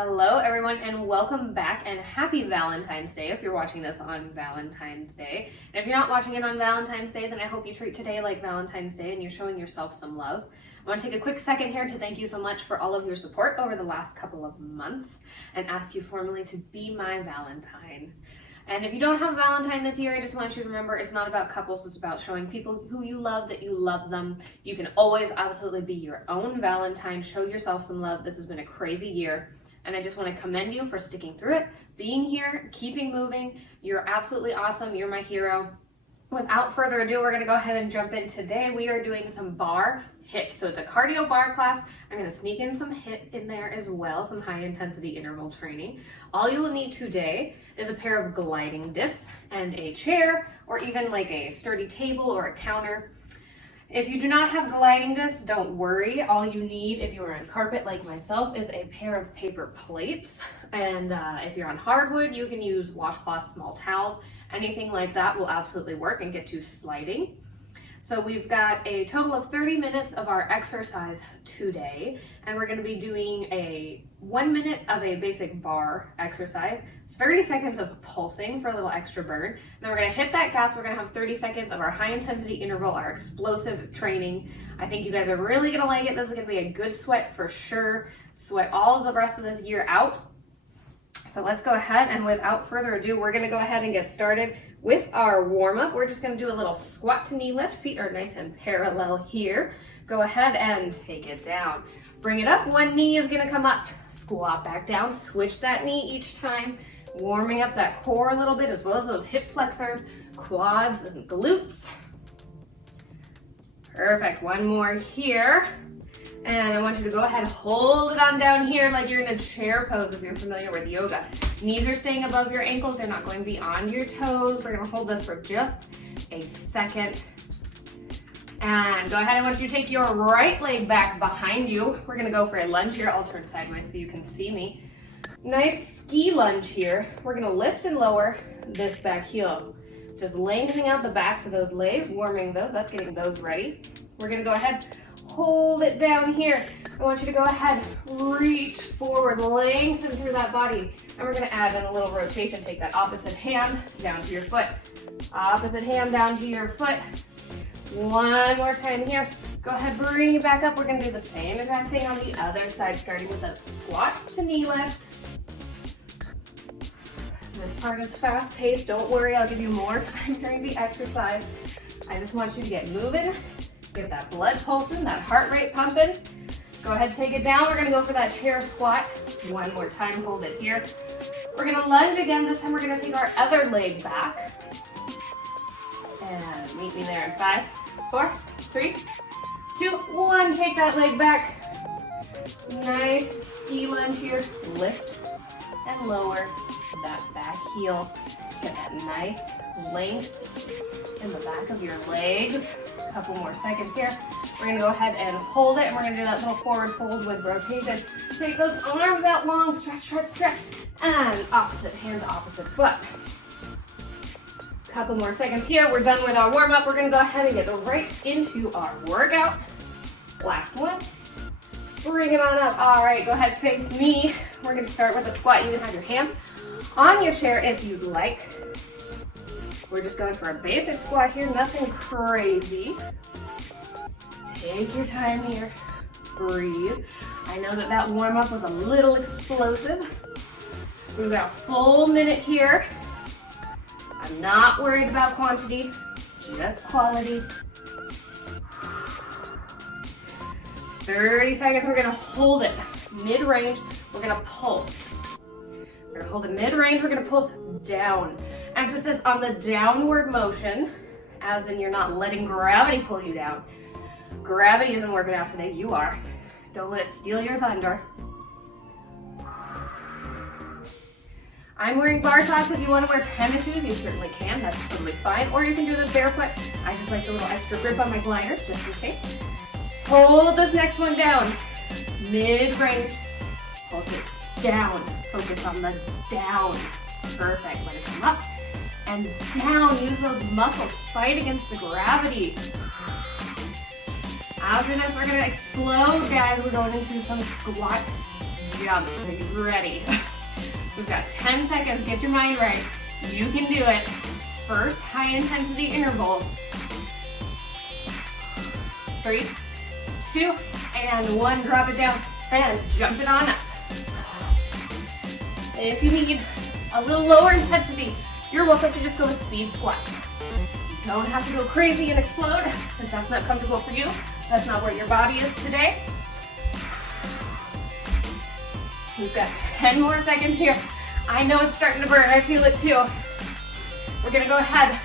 Hello everyone and welcome back and happy Valentine's Day if you're watching this on Valentine's Day. And if you're not watching it on Valentine's Day, then I hope you treat today like Valentine's Day and you're showing yourself some love. I want to take a quick second here to thank you so much for all of your support over the last couple of months and ask you formally to be my Valentine. And if you don't have a Valentine this year, I just want you to remember it's not about couples, it's about showing people who you love that you love them. You can always absolutely be your own Valentine, show yourself some love. This has been a crazy year. And I just want to commend you for sticking through it, being here, keeping moving. You're absolutely awesome. You're my hero. Without further ado, we're going to go ahead and jump in. Today we are doing some bar HIIT. So it's a cardio bar class. I'm going to sneak in some HIIT in there as well, some high intensity interval training. All you will need today is a pair of gliding discs and a chair, or even like a sturdy table or a counter. If you do not have gliding discs, don't worry. All you need, if you're on carpet like myself, is a pair of paper plates. And if you're on hardwood, you can use washcloths, small towels. Anything like that will absolutely work and get you sliding. So we've got a total of 30 minutes of our exercise today, and we're going to be doing a 1 minute of a basic bar exercise, 30 seconds of pulsing for a little extra burn. Then we're going to hit that gas. We're going to have 30 seconds of our high intensity interval, our explosive training. I think you guys are really going to like it. This is going to be a good sweat for sure. Sweat all of the rest of this year out. So let's go ahead, and without further ado, we're going to go ahead and get started with our warm-up. We're just going to do a little squat to knee lift. Feet are nice and parallel here. Go ahead and take it down. Bring it up. One knee is going to come up. Squat back down. Switch that knee each time. Warming up that core a little bit, as well as those hip flexors, quads, and glutes. Perfect. One more here. And I want you to go ahead and hold it on down here like you're in a chair pose if you're familiar with yoga. Knees are staying above your ankles. They're not going beyond your toes. We're going to hold this for just a second. And go ahead, I want you to take your right leg back behind you. We're going to go for a lunge here. I'll turn sideways so you can see me. Nice ski lunge here. We're going to lift and lower this back heel. Just lengthening out the backs of those legs, warming those up, getting those ready. We're going to go ahead, hold it down here. I want you to go ahead, reach forward, lengthen through that body. And we're going to add in a little rotation. Take that opposite hand down to your foot. Opposite hand down to your foot. One more time here. Go ahead, bring it back up. We're going to do the same exact thing on the other side, starting with those squats to knee lift. This part is fast paced. Don't worry, I'll give you more time during the exercise. I just want you to get moving. Get that blood pulsing, that heart rate pumping. Go ahead, take it down. We're going to go for that chair squat. One more time, hold it here. We're going to lunge again. This time we're going to take our other leg back. And meet me there in 5, 4, 3, 2, 1. Take that leg back. Nice ski lunge here. Lift and lower that back heel. Get that nice length in the back of your legs. A couple more seconds here. We're going to go ahead and hold it, and we're going to do that little forward fold with rotation. Take those arms out long, stretch, stretch, stretch, and opposite hand, opposite foot. Couple more seconds here. We're done with our warm-up. We're going to go ahead and get right into our workout. Last one. Bring it on up. All right, go ahead, face me. We're going to start with a squat. You can have your hand on your chair if you'd like. We're just going for a basic squat here, nothing crazy. Take your time here. Breathe. I know that that warm-up was a little explosive. We've got a full minute here. I'm not worried about quantity, just quality. 30 seconds, we're gonna hold it mid-range. We're gonna pulse. We're gonna hold it mid-range, we're gonna pulse down. Emphasis on the downward motion, as in you're not letting gravity pull you down. Gravity isn't working out today, you are. Don't let it steal your thunder. I'm wearing bar socks. If you want to wear tennis shoes, you certainly can. That's totally fine. Or you can do this barefoot. I just like a little extra grip on my gliders, just in case. Hold this next one down. Mid-range. Pulse it down. Focus on the down. Perfect. Let it come up and down. Use those muscles. Fight against the gravity. After this, we're going to explode, guys. We're going into some squat jump. Are you ready? We've got 10 seconds. Get your mind right. You can do it. First high intensity interval. 3, 2, and 1. Drop it down and jump it on up. And if you need a little lower intensity, you're welcome to just go with speed squats. You don't have to go crazy and explode if that's not comfortable for you. That's not where your body is today. We've got 10 more seconds here. I know it's starting to burn. I feel it too. We're gonna go ahead,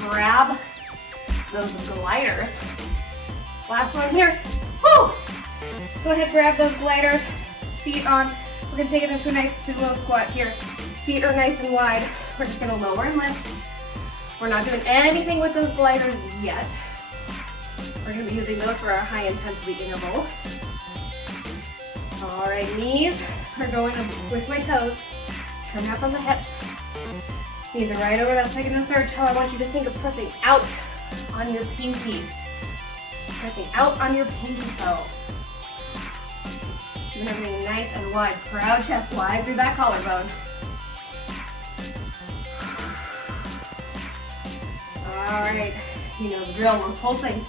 grab those gliders. Last one here. Woo! Go ahead, grab those gliders. Feet on. We're gonna take it into a nice sumo squat here. Feet are nice and wide. We're just gonna lower and lift. We're not doing anything with those gliders yet. We're gonna be using those for our high intensity interval. All right, knees are going with my toes. Turn up on the hips. Knees are right over that second and third toe. I want you to think of pressing out on your pinky. Pressing out on your pinky toe. Keeping everything nice and wide. Proud chest wide through that collarbone. All right, you know the drill. We're pulsing.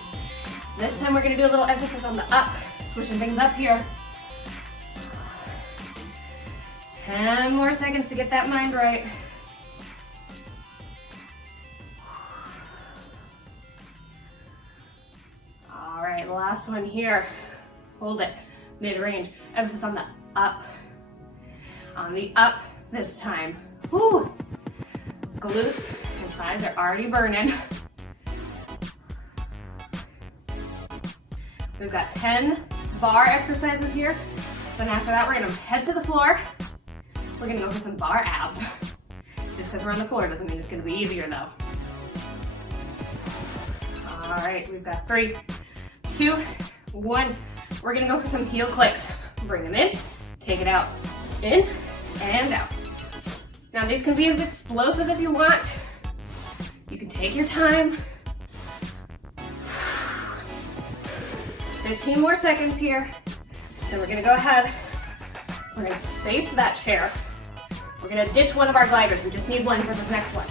This time we're going to do a little emphasis on the up. Switching things up here. 10 more seconds to get that mind right. All right, last one here. Hold it, mid-range. Emphasis on the up. On the up this time. Whew. Glutes and thighs are already burning. We've got 10 bar exercises here. Then after that, we're gonna head to the floor. We're gonna go for some bar abs. Just because we're on the floor doesn't mean it's gonna be easier though. All right, we've got 3, 2, 1. We're gonna go for some heel clicks. Bring them in, take it out, in and out. Now these can be as explosive as you want. You can take your time. 15 more seconds here. Then we're gonna go ahead. We're gonna face that chair. We're gonna ditch one of our gliders. We just need one for this next one.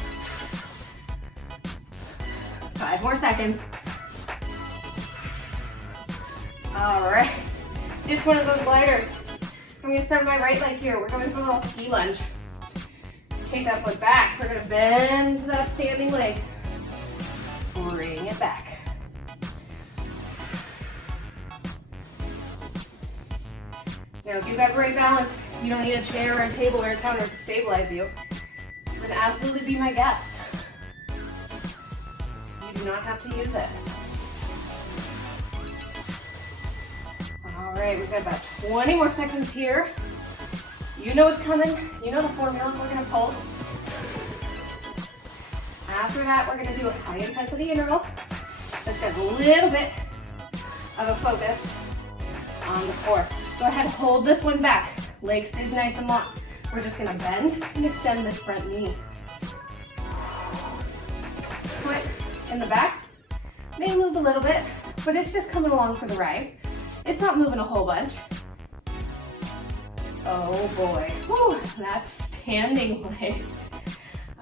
5 more seconds. All right, ditch one of those gliders. I'm gonna start on my right leg here. We're going for a little ski lunge. Take that foot back. We're gonna bend to that standing leg. Bring it back. Now, if you've got great balance, you don't need a chair or a table or a counter to stabilize you, then absolutely be my guest. You do not have to use it. All right, we've got about 20 more seconds here. You know what's coming. You know the formula. We're gonna pulse. After that, we're gonna do a high intensity interval. Let's get a little bit of a focus on the core. Go ahead, hold this one back. Leg stays nice and long. We're just gonna bend and extend this front knee. Foot in the back. May move a little bit, but it's just coming along for the ride. It's not moving a whole bunch. Oh boy, whew, that's standing leg.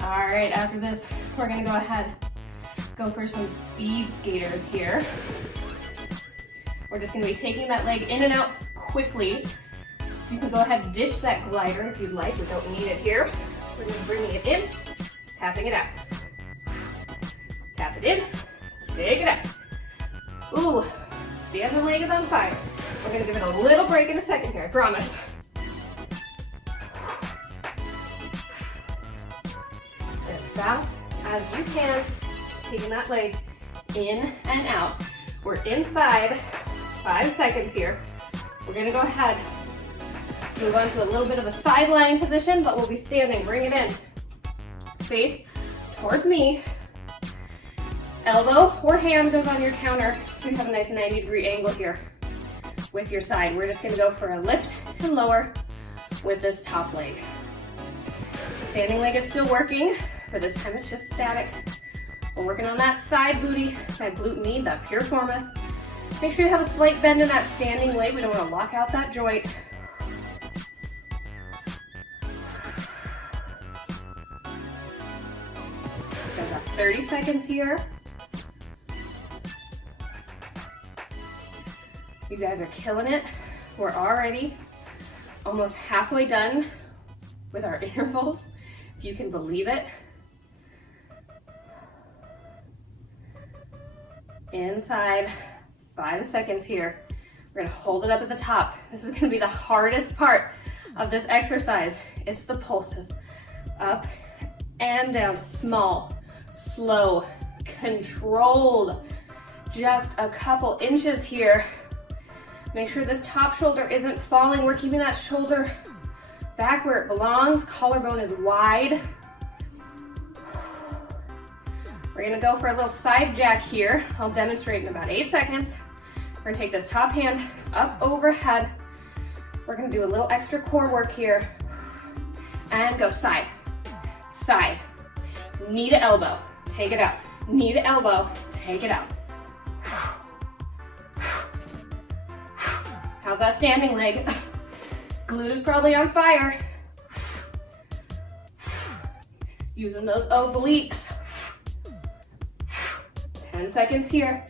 All right, after this, we're gonna go ahead, go for some speed skaters here. We're just gonna be taking that leg in and out quickly. You can go ahead and ditch that glider if you'd like. We don't need it here. We're just bringing it in, tapping it out. Tap it in, take it out. Ooh, standing leg is on fire. We're gonna give it a little break in a second here, I promise. As fast as you can, taking that leg in and out. We're inside 5 seconds here. We're gonna go ahead, move on to a little bit of a side lying position, but we'll be standing. Bring it in. Face towards me. Elbow or hand goes on your counter, so you have a nice 90-degree angle here with your side. We're just gonna go for a lift and lower with this top leg. Standing leg is still working, but this time it's just static. We're working on that side booty, that glute med, that piriformis. Make sure you have a slight bend in that standing leg. We don't want to lock out that joint. Guys got 30 seconds here. You guys are killing it. We're already almost halfway done with our intervals, if you can believe it. Inside, 5 seconds here. We're gonna hold it up at the top. This is gonna be the hardest part of this exercise. It's the pulses. Up and down, small, slow, controlled. Just a couple inches here. Make sure this top shoulder isn't falling. We're keeping that shoulder back where it belongs. Collarbone is wide. We're gonna go for a little side jack here. I'll demonstrate in about 8 seconds. We're gonna take this top hand up overhead. We're gonna do a little extra core work here. And go side, side. Knee to elbow, take it out. Knee to elbow, take it out. How's that standing leg? Glute is probably on fire. Using those obliques. 10 seconds here.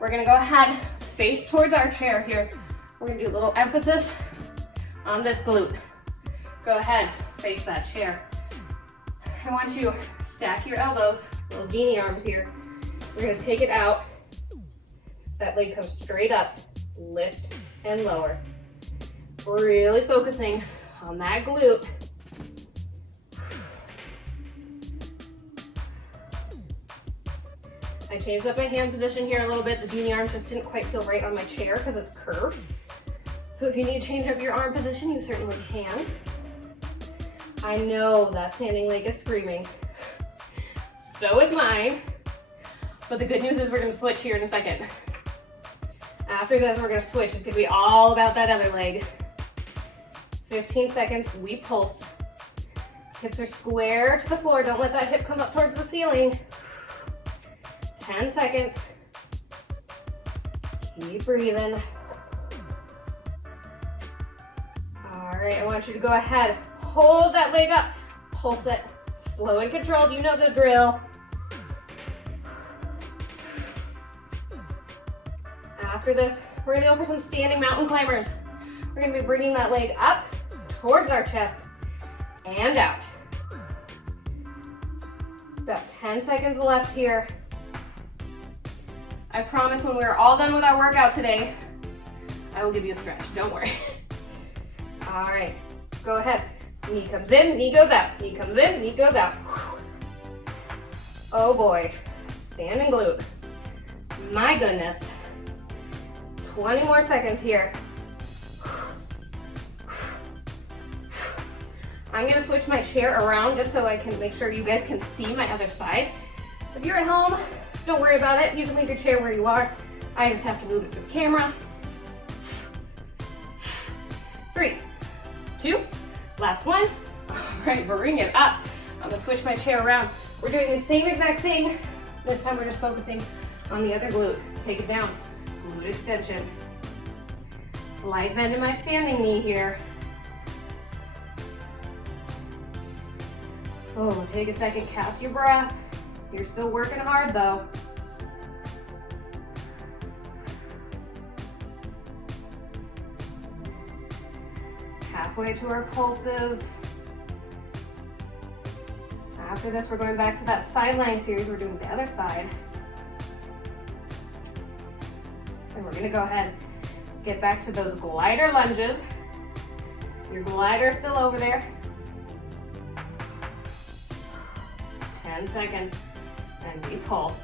We're gonna go ahead, face towards our chair here. We're gonna do a little emphasis on this glute. Go ahead, face that chair. I want you to stack your elbows, little genie arms here. We're gonna take it out. That leg comes straight up, lift and lower. Really focusing on that glute. I changed up my hand position here a little bit. The genie arm just didn't quite feel right on my chair because it's curved. So if you need to change up your arm position, you certainly can. I know that standing leg is screaming. So is mine. But the good news is we're gonna switch here in a second. After this, we're gonna switch. It's gonna be all about that other leg. 15 seconds, we pulse. Hips are square to the floor. Don't let that hip come up towards the ceiling. 10 seconds. Keep breathing. All right, I want you to go ahead. Hold that leg up. Pulse it. Slow and controlled. You know the drill. After this, we're gonna go for some standing mountain climbers. We're gonna be bringing that leg up towards our chest and out. About 10 seconds left here. I promise when we're all done with our workout today, I will give you a stretch, don't worry. All right, go ahead. Knee comes in, knee goes out. Knee comes in, knee goes out. Oh boy, standing glute. My goodness. 20 more seconds here. I'm gonna switch my chair around just so I can make sure you guys can see my other side. If you're at home, don't worry about it. You can leave your chair where you are. I just have to move it for the camera. 3, 2, last one. All right, bring it up. I'm gonna switch my chair around. We're doing the same exact thing. This time we're just focusing on the other glute. Take it down. Glute extension. Slight bend in my standing knee here. Oh, take a second, catch your breath. You're still working hard though. Halfway to our pulses. After this, we're going back to that sideline series. We're doing the other side. And we're gonna go ahead, get back to those glider lunges. Your glider's still over there. 10 seconds, and we pulse.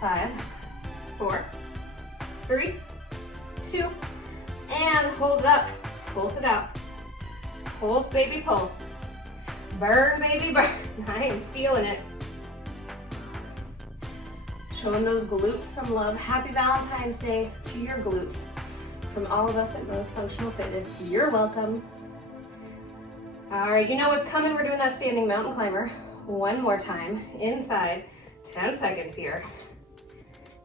5, 4, 3, 2, and hold up. Pulse it out. Pulse, baby, pulse. Burn, baby, burn. I am feeling it. Showing those glutes some love. Happy Valentine's Day to your glutes. From all of us at Most Functional Fitness, you're welcome. All right, you know what's coming. We're doing that standing mountain climber. One more time, inside, 10 seconds here.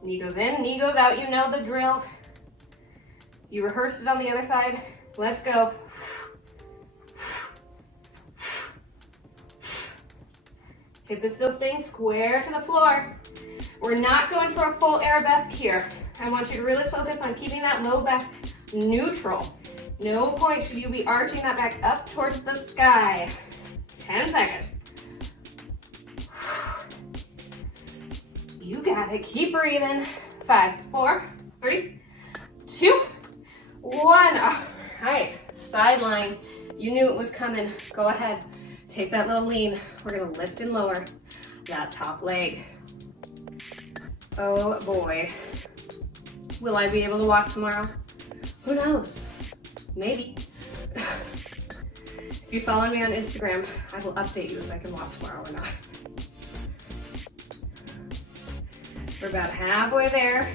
Knee goes in, knee goes out, you know the drill. You rehearsed it on the other side. Let's go. Hip is still staying square to the floor. We're not going for a full arabesque here. I want you to really focus on keeping that low back neutral. No point should you be arching that back up towards the sky. 10 seconds. You got it. Keep breathing. 5, 4, 3, 2, 1. All right, sideline. You knew it was coming. Go ahead. Take that little lean. We're gonna lift and lower that top leg. Oh boy. Will I be able to walk tomorrow? Who knows? Maybe. If you follow me on Instagram, I will update you if I can walk tomorrow or not. We're about halfway there.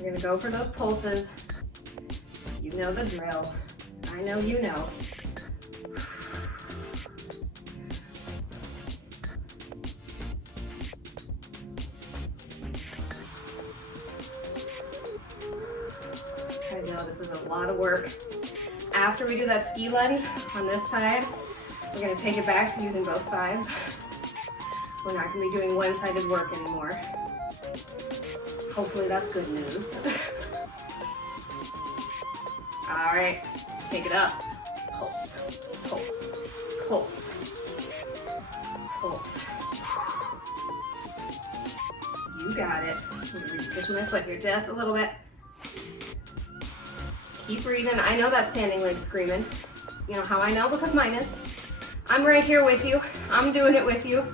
We're gonna go for those pulses. You know the drill. I know you know. I know this is a lot of work. After we do that ski lunge on this side, we're gonna take it back to using both sides. We're not gonna be doing one-sided work anymore. Hopefully that's good news. All right, take it up. Pulse, pulse, pulse, pulse. You got it. I'm gonna reposition my foot here just a little bit. Keep breathing. I know that standing leg's screaming. You know how I know? Because mine is. I'm right here with you. I'm doing it with you.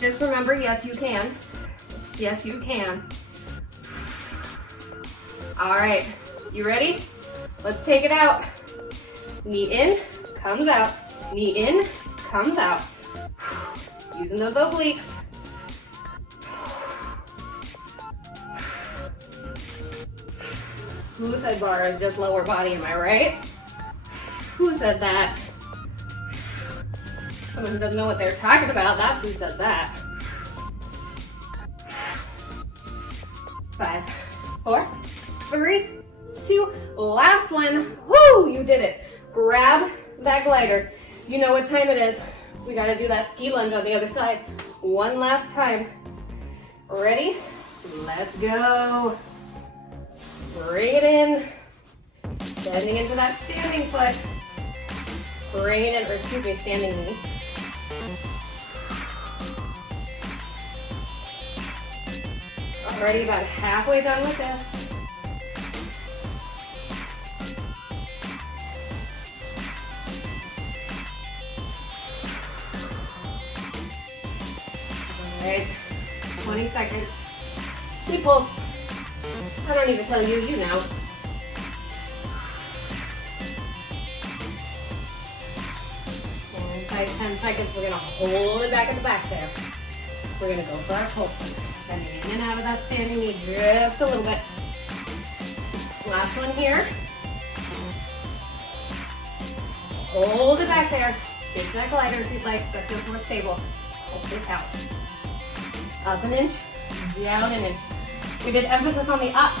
Just remember, yes, you can. Yes, you can. All right, you ready? Let's take it out. Knee in, comes out. Knee in, comes out. Using those obliques. Who said bar is just lower body, am I right? Who said that? Someone who doesn't know what they're talking about, that's who said that. 5, 4, 3, 2, last one. Woo, you did it. Grab that glider. You know what time it is. We gotta do that ski lunge on the other side. One last time. Ready? Let's go. Bring it in. Bending into that standing foot. Bring it in, or excuse me, standing knee. Already about halfway done with this. All right, 20 seconds. Deep pulse. I don't need to tell you, you know. And inside 10 seconds, we're gonna hold it back at the back there. We're gonna go for our pulses. Bending in and out of that standing knee just a little bit. Last one here. Hold it back there. Take that glider if you'd like, that feels more stable. Hold it out. Up an inch, down an inch. We did emphasis on the up.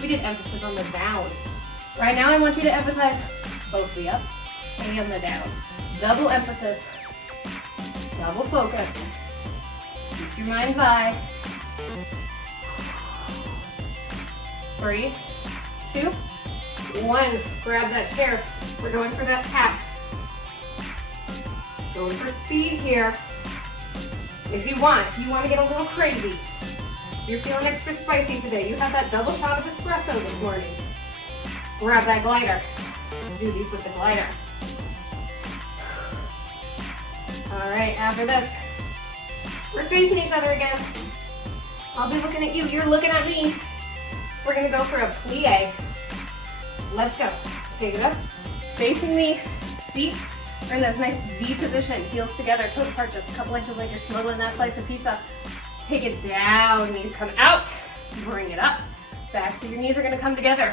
We did emphasis on the down. Right now I want you to emphasize both the up and the down. Double emphasis. Double focus. Keep your mind's eye. 3, 2, 1. Grab that chair. We're going for that tap. Going for speed here. If you want to get a little crazy. You're feeling extra spicy today. You had that double shot of espresso this morning. Grab that glider. Do these with the glider. All right, after this, we're facing each other again. I'll be looking at you. You're looking at me. We're gonna go for a plie. Let's go. Take it up. Facing me. Feet are in this nice V position. Heels together, toes apart, just a couple inches like you're smuggling that slice of pizza. Take it down, knees come out, bring it up. Back so your knees are gonna come together.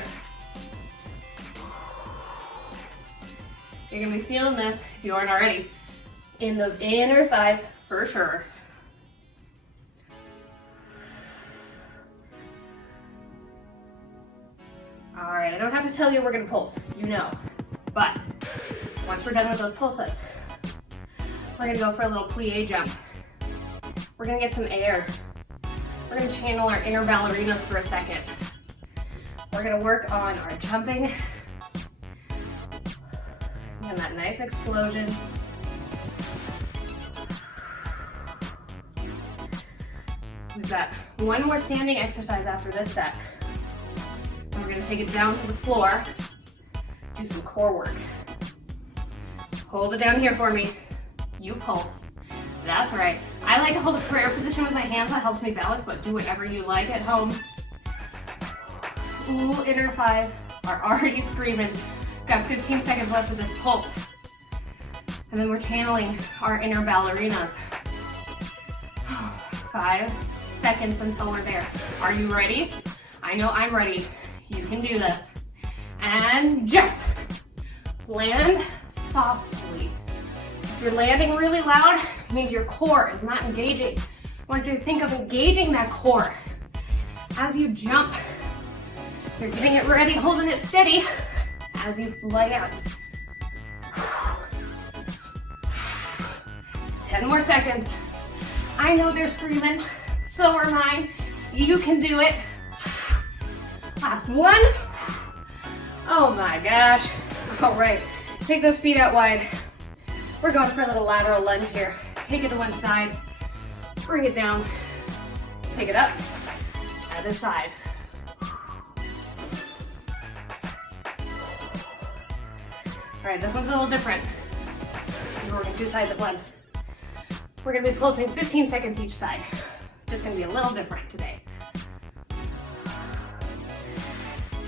You're gonna be feeling this, if you aren't already, in those inner thighs for sure. All right, I don't have to tell you we're gonna pulse, you know. But once we're done with those pulses, we're gonna go for a little plie jump. We're gonna get some air. We're gonna channel our inner ballerinas for a second. We're gonna work on our jumping and that nice explosion. We've got one more standing exercise after this set. And we're gonna take it down to the floor, do some core work. Hold it down here for me. You pulse. That's right. I like to hold a prayer position with my hands. That helps me balance, but do whatever you like at home. Ooh, inner thighs are already screaming. Got 15 seconds left of this pulse. And then we're channeling our inner ballerinas. 5 seconds until we're there. Are you ready? I know I'm ready. You can do this. And jump. Land softly. If you're landing really loud, it means your core is not engaging. I want you to think of engaging that core. As you jump, you're getting it ready, holding it steady as you land. 10 more seconds. I know they're screaming, so are mine. You can do it. Last one. Oh my gosh. All right, take those feet out wide. We're going for a little lateral lunge here. Take it to one side, bring it down, take it up, other side. All right, this one's a little different. We're working 2 sides at once. We're gonna be pulsing 15 seconds each side. Just gonna be a little different today.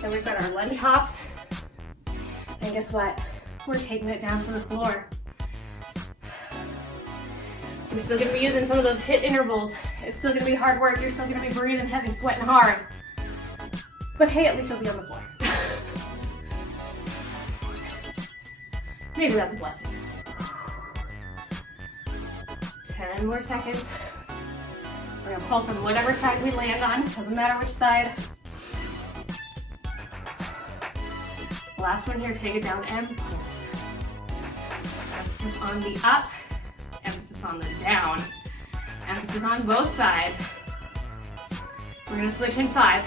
Then we've got our lunge hops. And guess what? We're taking it down to the floor. We're still gonna be using some of those HIIT intervals. It's still gonna be hard work. You're still gonna be breathing heavy, sweating hard. But hey, at least you'll be on the floor. Maybe that's a blessing. 10 more seconds. We're gonna pulse on whatever side we land on. Doesn't matter which side. Last one here, take it down and pulse. Emphasis on the up, emphasis on the down, emphasis on both sides. We're gonna switch in 5,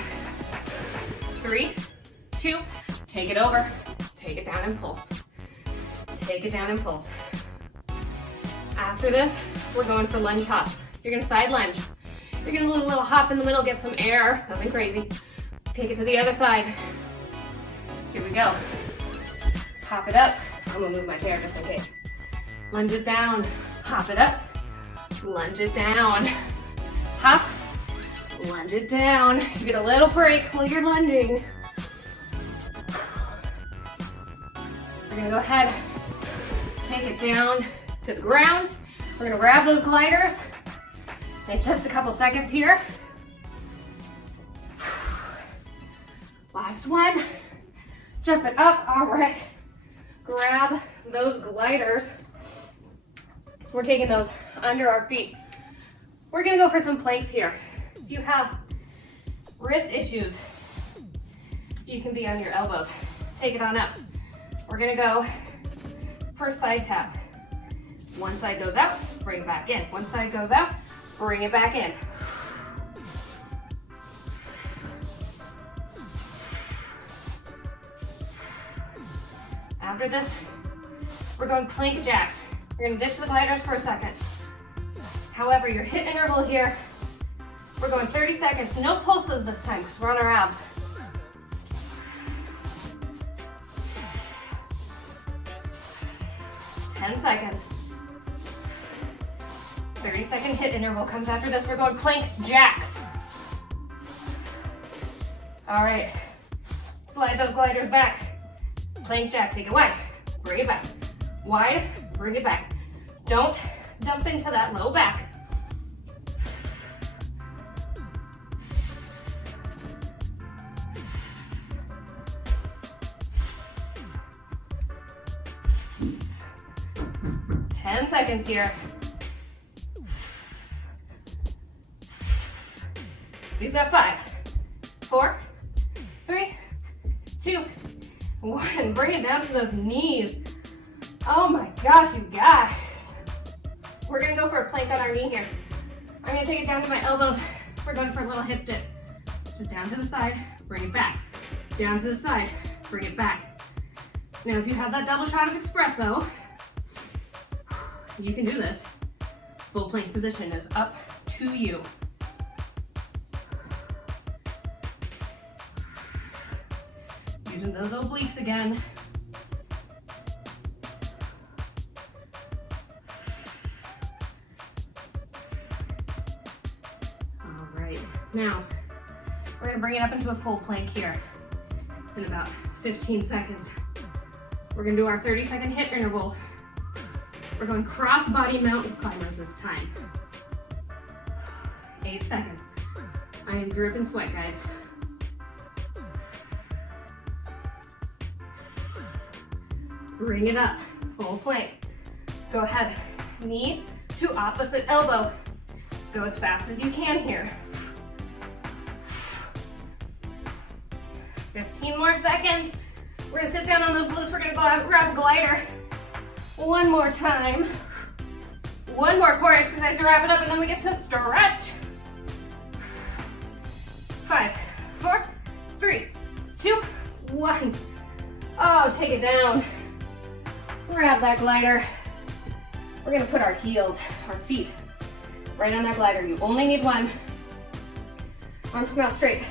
3, 2, take it over, take it down and pulse. Take it down and pulse. After this, we're going for lunge hops. You're gonna side lunge. You're gonna do a little hop in the middle, get some air, nothing crazy. Take it to the other side. Here we go. Hop it up. I'm gonna move my chair just in case. Lunge it down. Hop it up. Lunge it down. Hop. Lunge it down. You get a little break while you're lunging. We're gonna go ahead, take it down to the ground. We're gonna grab those gliders. Take just a couple seconds here. Last one. Jump it up. All right. Grab those gliders. We're taking those under our feet. We're gonna go for some planks here. If you have wrist issues, you can be on your elbows. Take it on up. We're gonna go for side tap. One side goes out, bring it back in. One side goes out, bring it back in. After this, we're going plank jacks. We're gonna ditch the gliders for a second. However, your HIIT interval here, we're going 30 seconds. No pulses this time because we're on our abs. Ten seconds. 30-second HIIT interval comes after this. We're going plank jacks. All right, slide those gliders back. Plank jack, take it wide, bring it back. Wide, bring it back. Don't dump into that low back. Ten seconds here. We've got 5, 4, 3, 2, 1. Bring it down to those knees. Oh my gosh, you guys. We're gonna go for a plank on our knee here. I'm gonna take it down to my elbows. We're going for a little hip dip. Just down to the side, bring it back. Down to the side, bring it back. Now if you have that double shot of espresso, you can do this. Full plank position is up to you. Using those obliques again. All right, now we're gonna bring it up into a full plank here in about 15 seconds. We're gonna do our 30-second HIIT interval. We're going cross-body mountain climbers this time. 8 seconds. I am dripping sweat, guys. Bring it up, full plank. Go ahead, knee to opposite elbow. Go as fast as you can here. 15 more seconds. We're gonna sit down on those glutes. We're gonna go out and grab a glider. One more time. One more core exercise to wrap it up, and then we get to stretch. 5, 4, 3, 2, 1. Oh, take it down. Grab that glider. We're gonna put our heels, our feet, right on that glider. You only need one. Arms come out straight.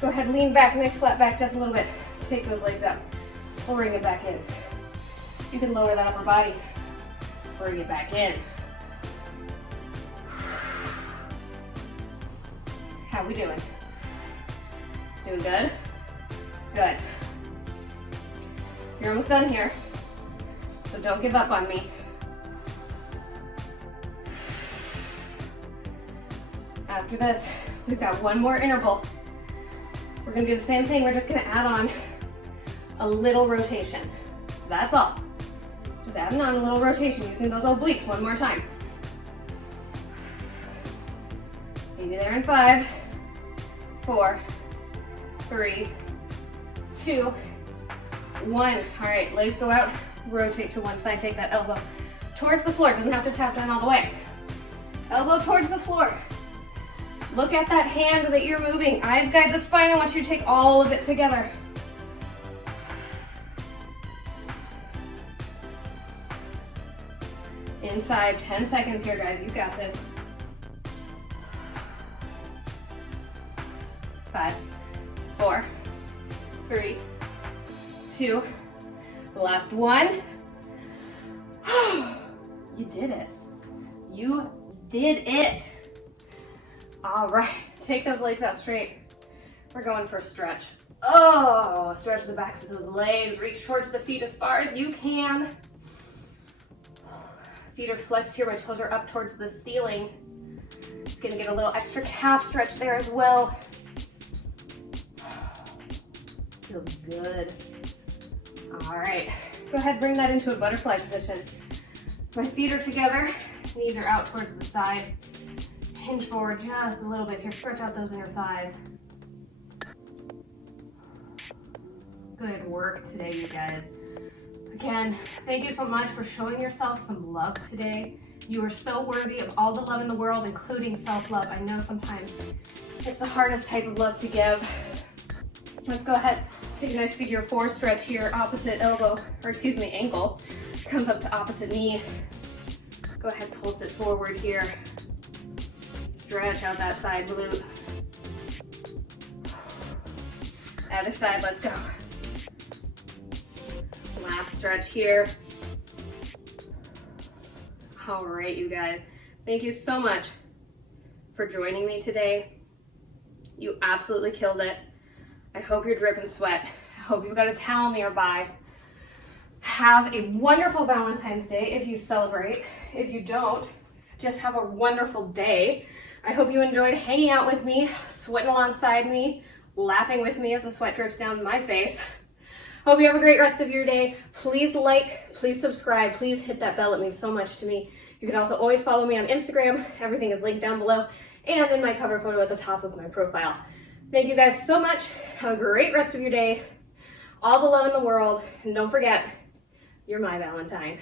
Go ahead, lean back, nice flat back just a little bit. Take those legs up, bring it back in. You can lower that upper body, bring it back in. How we doing? Doing good? Good. You're almost done here, so don't give up on me. After this, we've got one more interval. We're gonna do the same thing, we're just gonna add on a little rotation. That's all. Just adding on a little rotation using those obliques one more time. Maybe there in 5, 4, 3, 2, 1. All right, legs go out, rotate to one side, take that elbow towards the floor. Doesn't have to tap down all the way. Elbow towards the floor. Look at that hand that you're moving. Eyes guide the spine. I want you to take all of it together. Inside, 10 seconds here, guys. You got this. 5, 4, 3, 2, the last one. You did it. You did it. All right, take those legs out straight. We're going for a stretch. Oh, stretch the backs of those legs. Reach towards the feet as far as you can. Feet are flexed here, my toes are up towards the ceiling. Just gonna get a little extra calf stretch there as well. Feels good. All right, go ahead, bring that into a butterfly position. My feet are together, knees are out towards the side. Hinge forward just a little bit here, stretch out those inner thighs. Good work today, you guys. Again, thank you so much for showing yourself some love today. You are so worthy of all the love in the world, including self-love. I know sometimes it's the hardest type of love to give. Let's go ahead, take a nice figure 4 stretch here, opposite elbow, or excuse me, ankle, comes up to opposite knee. Go ahead, pulse it forward here. Stretch out that side glute. Other side, let's go. Last stretch here. All right, you guys. Thank you so much for joining me today. You absolutely killed it. I hope you're dripping sweat. I hope you've got a towel nearby. Have a wonderful Valentine's Day if you celebrate. If you don't, just have a wonderful day. I hope you enjoyed hanging out with me, sweating alongside me, laughing with me as the sweat drips down my face. Hope you have a great rest of your day. Please like, please subscribe, please hit that bell. It means so much to me. You can also always follow me on Instagram. Everything is linked down below and in my cover photo at the top of my profile. Thank you guys so much. Have a great rest of your day. All the love in the world. And don't forget, you're my Valentine.